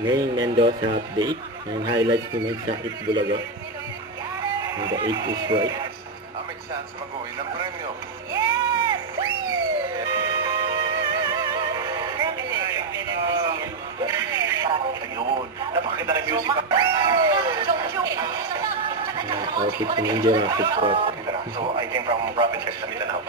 Main Mendoza update. Yung highlights ni Mike sa 8 Bulaga. And the 8 is right. May chance mag-uwi ng premyo. Yes! Ayun, napakita ng music. Outfit ni Jurassic Park. So, I came from provinces sa Mindanao.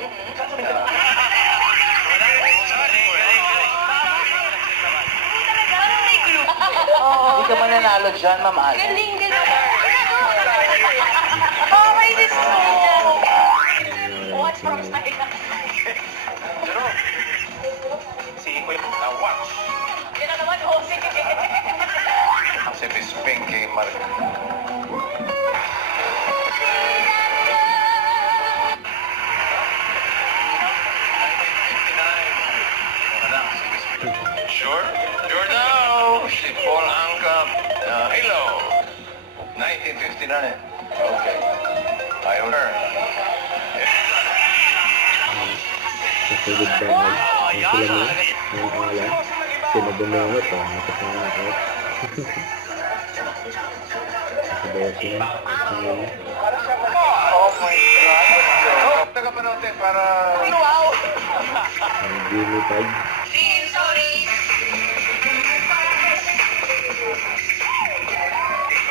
Hindi ka mananalo dyan, Ma'am Ale. Galing, galing. Oh, my Diyos ko. Watch from side. Pero, si Kuya na watch. Yan na naman, oh, sige. Si Miss Pinky Marga. Sure? Sure now. Si Paul Angka. Hello. 1959. Okay. I learned. Kasulid dahil. Ang sila mo. Ang ala. Pinabumungot. Nakapangat. Nakabosin. Ang Oh my God. Taga pa natin para... Wow. unified. Sorry.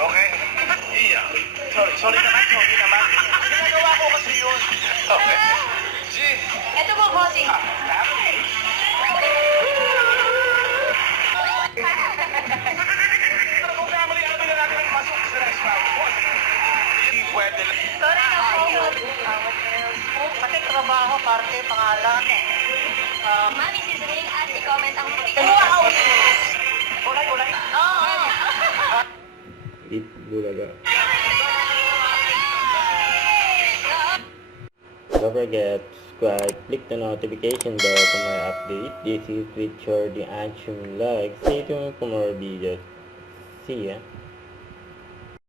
Okay? Iya. Sorry naman. Ginagawa ko kasi yun. Okay. G. Ito po, bossing. Pero kung family, ano na natin pasok sa next round? Hindi pwede lang. Sorry na po. Pati trabaho, parte, pangalan. Mami, sisiling at i-comment ang Wow! Ulay. Oo. 8 Bulaga. Don't forget, subscribe, click the notification bell for my update. This is Richard the Action Like. Stay tuned for more videos. See ya.